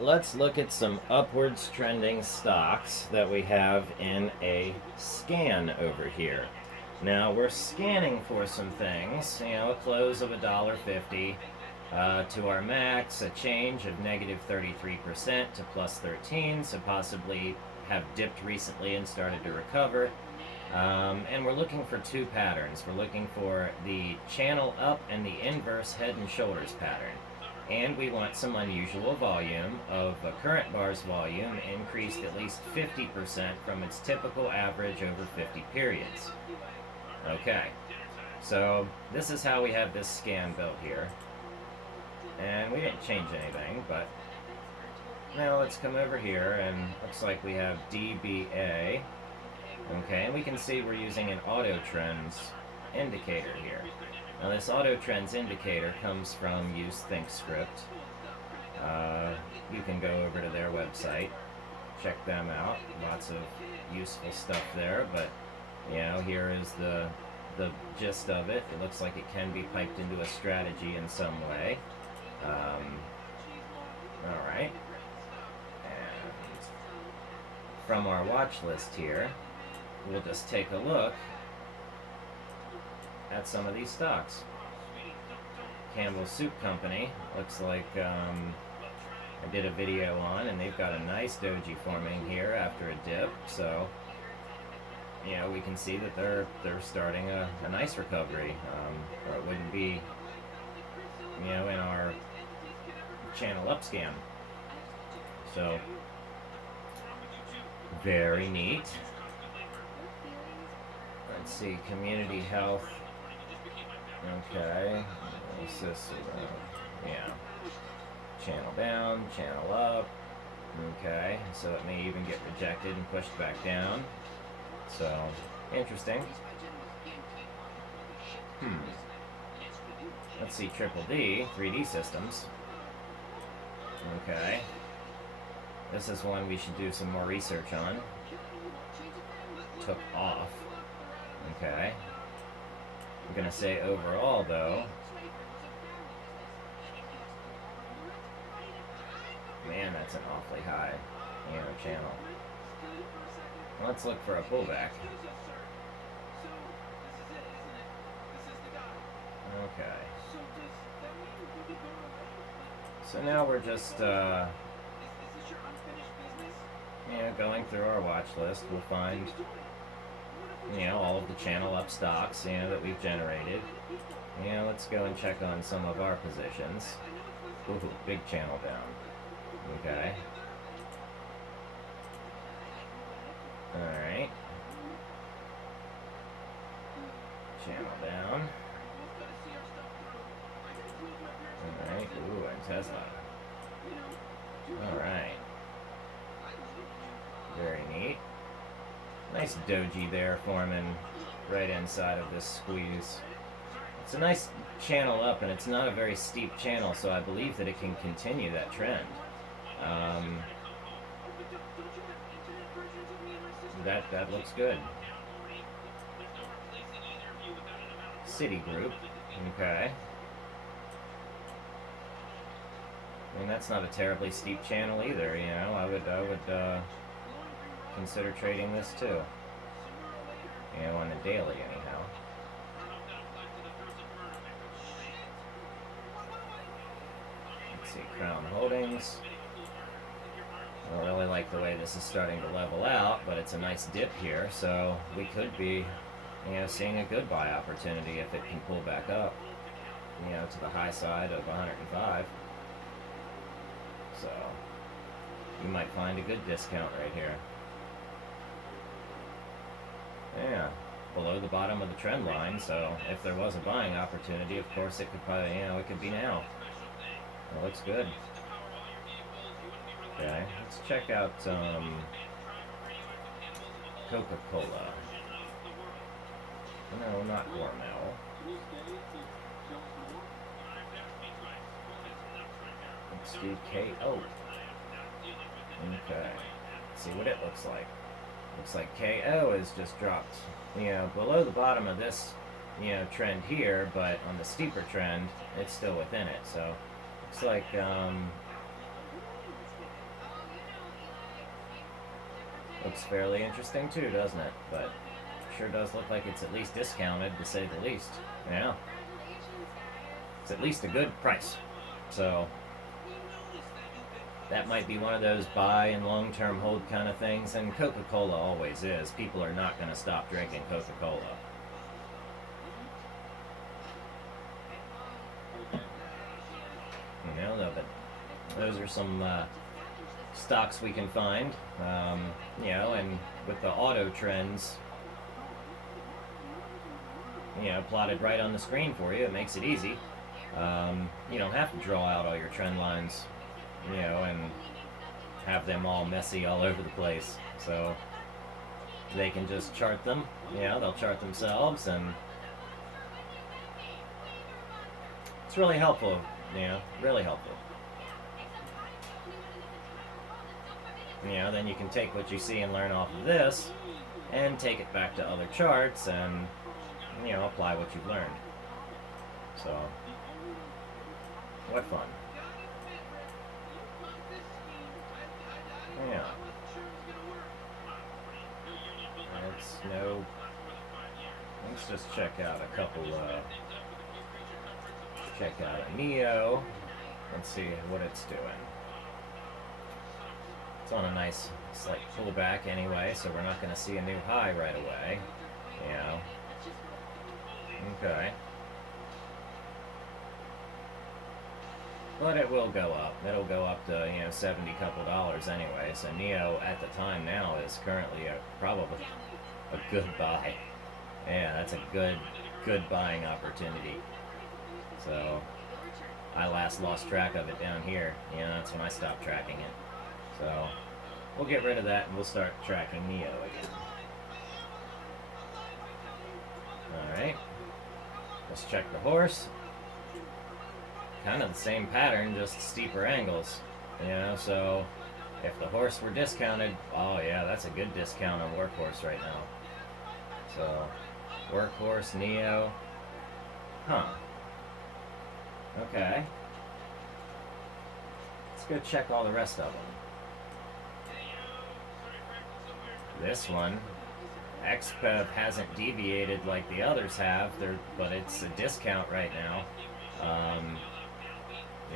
let's look at some upwards trending stocks that we have in a scan over here. Now we're scanning for some things, a close of $1.50 to our max, a change of negative 33% to plus 13, so possibly have dipped recently and started to recover. And we're looking for two patterns. We're looking for the channel up and the inverse head and shoulders pattern. And we want some unusual volume of a current bar's volume increased at least 50% from its typical average over 50 periods. Okay, so this is how we have this scan built here. And we didn't change anything, but now let's come over here and looks like we have DBA. Okay, and we can see we're using an auto trends indicator here. Now this auto trends indicator comes from Use ThinkScript. You can go over to their website, check them out. Lots of useful stuff there, but here is the gist of it. It looks like it can be piped into a strategy in some way. All right, and from our watch list here, we'll just take a look at some of these stocks. Campbell's Soup Company looks like I did a video on, and they've got a nice doji forming here after a dip. So we can see that they're starting a nice recovery, or it wouldn't be in our channel up scan. So very neat. Let's see, community health. Okay, what's this? Channel down, channel up. Okay, so it may even get rejected and pushed back down. So, interesting. Let's see, Triple D, 3D Systems. Okay. This is one we should do some more research on. Took off. Okay. I'm going to say overall, though, man, that's an awfully high, channel. Let's look for a pullback. Okay. So now we're just, going through our watch list. We'll find, all of the channel up stocks, that we've generated. Let's go and check on some of our positions. Ooh, big channel down. Okay. Alright. Channel down. Alright, ooh, and Tesla. Alright. Very neat. Nice doji there forming right inside of this squeeze. It's a nice channel up, and it's not a very steep channel, so I believe that it can continue that trend. That looks good. Citigroup, okay. I mean, that's not a terribly steep channel either, I would consider trading this too. On the daily anyhow. Let's see, Crown Holdings. I don't really like the way this is starting to level out, but it's a nice dip here, so we could be, seeing a good buy opportunity if it can pull back up, to the high side of 105. So you might find a good discount right here. Yeah, below the bottom of the trend line, so if there was a buying opportunity, of course it could probably, it could be now. It looks good. Okay, let's check out Coca-Cola. No, not Hormel. Let's do KO. Okay, let's see what it looks like. Looks like KO has just dropped, below the bottom of this, trend here, but on the steeper trend, it's still within it. So, looks like Looks fairly interesting too, doesn't it? But sure does look like it's at least discounted, to say the least. Yeah. It's at least a good price. So that might be one of those buy and long-term hold kind of things, and Coca-Cola always is. People are not going to stop drinking Coca-Cola. You know, but those are some stocks we can find. You know, and with the auto trends, you know, plotted right on the screen for you, it makes it easy. You don't have to draw out all your trend lines, you know, and have them all messy all over the place. So they can just chart them. You know, they'll chart themselves, and it's really helpful. You know, really helpful. You know, then you can take what you see and learn off of this, and take it back to other charts, and you know, apply what you've learned. So, what fun. Yeah. Let's just check out a couple, check out a Neo, and see what it's doing. It's on a nice slight pullback anyway, so we're not going to see a new high right away, you know. Okay. But it will go up. It'll go up to, you know, $70 couple anyway. So Neo at the time now is currently probably a good buy. Yeah, that's a good buying opportunity. So I last lost track of it down here. You know, that's when I stopped tracking it. So we'll get rid of that and we'll start tracking Neo again. Alright. Let's check the horse. Kind of the same pattern, just steeper angles. You know, so if the horse were discounted, oh yeah, that's a good discount on Workhorse right now. So, Workhorse, Neo. Huh. Okay. Let's go check all the rest of them. This one, XPEV hasn't deviated like the others have, but it's a discount right now.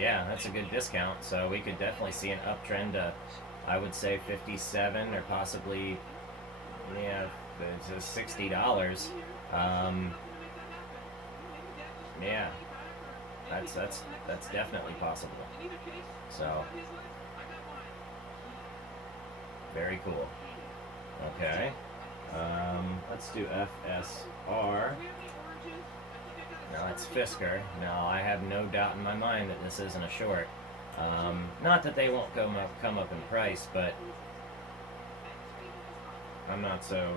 Yeah, that's a good discount, so we could definitely see an uptrend to, I would say, 57 or possibly, yeah, it's $60. Yeah, that's definitely possible. So, very cool. Okay, let's do FSR. Now that's Fisker. Now I have no doubt in my mind that this isn't a short. Not that they won't come up in price, but I'm not so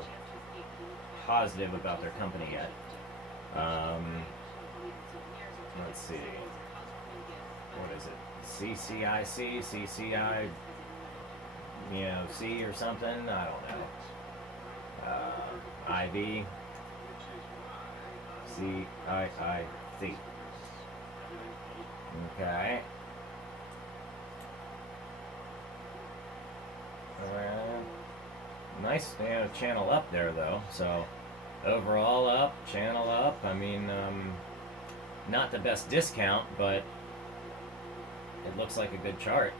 positive about their company yet. Let's see. What is it? CCIC? CCI? You know, C or something? I don't know. IV? CIIC. Okay. Nice, you know, channel up there though. So overall up, channel up. I mean, not the best discount, but it looks like a good chart.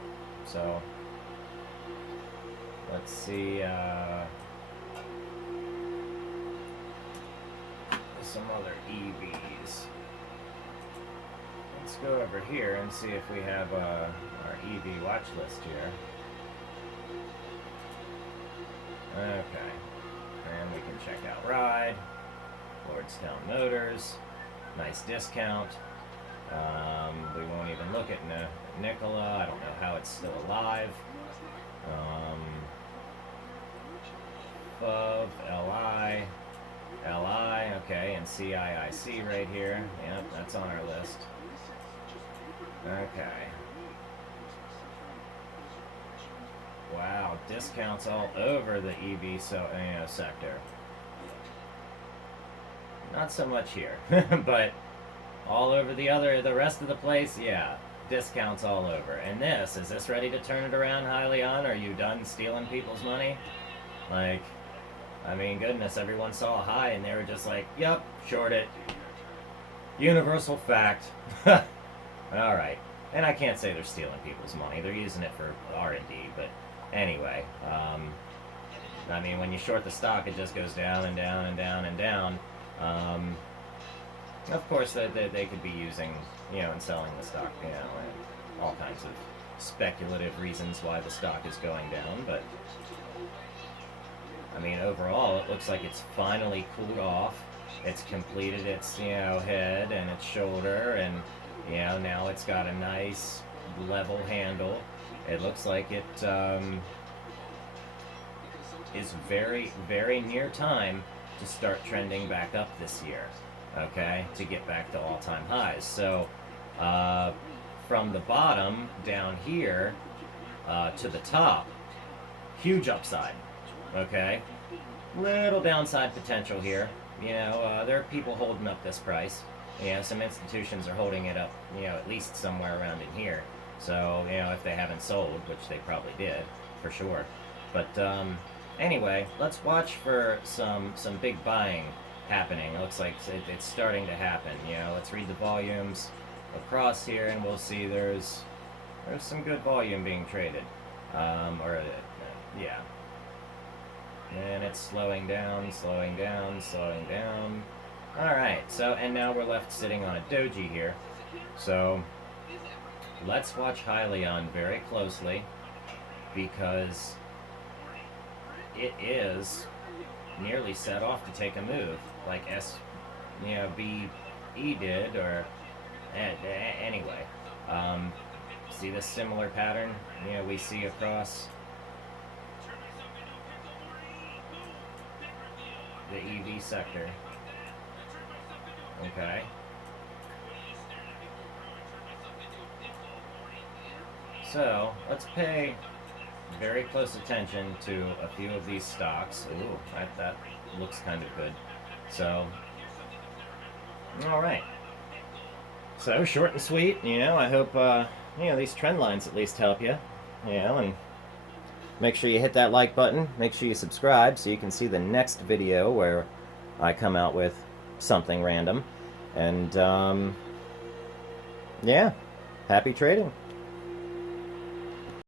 So let's see. Some other EVs. Let's go over here and see if we have our EV watch list here. Okay, and we can check out Ride, Lordstown Motors, nice discount. We won't even look at Nikola. I don't know how it's still alive. FUV, LI, okay, and CIIC right here. Yep, that's on our list. Okay. Wow, discounts all over the EV sector. Not so much here, but all over the rest of the place, yeah, discounts all over. And is this ready to turn it around, Hyliion? Are you done stealing people's money? Like, I mean, goodness, everyone saw a high and they were just like, yep, short it. Universal fact. Alright. And I can't say they're stealing people's money. They're using it for R&D, but anyway. I mean, when you short the stock, it just goes down and down and down and down. Of course, they could be using, and selling the stock, and all kinds of speculative reasons why the stock is going down, but I mean, overall, it looks like it's finally cooled off. It's completed its, head and its shoulder, and, now it's got a nice level handle. It looks like it is very, very near time to start trending back up this year, okay, to get back to all-time highs. So, from the bottom down here to the top, huge upside. Okay, little downside potential here. There are people holding up this price. Some institutions are holding it up, at least somewhere around in here. So, if they haven't sold, which they probably did, for sure. But anyway, let's watch for some big buying happening. It looks like it's starting to happen. Let's read the volumes across here, and we'll see there's some good volume being traded. Yeah. And it's slowing down, slowing down, slowing down. Alright, so, and now we're left sitting on a doji here. So, let's watch Hyliion very closely, because it is nearly set off to take a move, like BE did, or anyway. See this similar pattern? We see across the EV sector. Okay. So, let's pay very close attention to a few of these stocks. Ooh, that looks kind of good. So, alright. So, short and sweet, I hope, these trend lines at least help you, and make sure you hit that like button, make sure you subscribe so you can see the next video where I come out with something random, and, yeah, happy trading.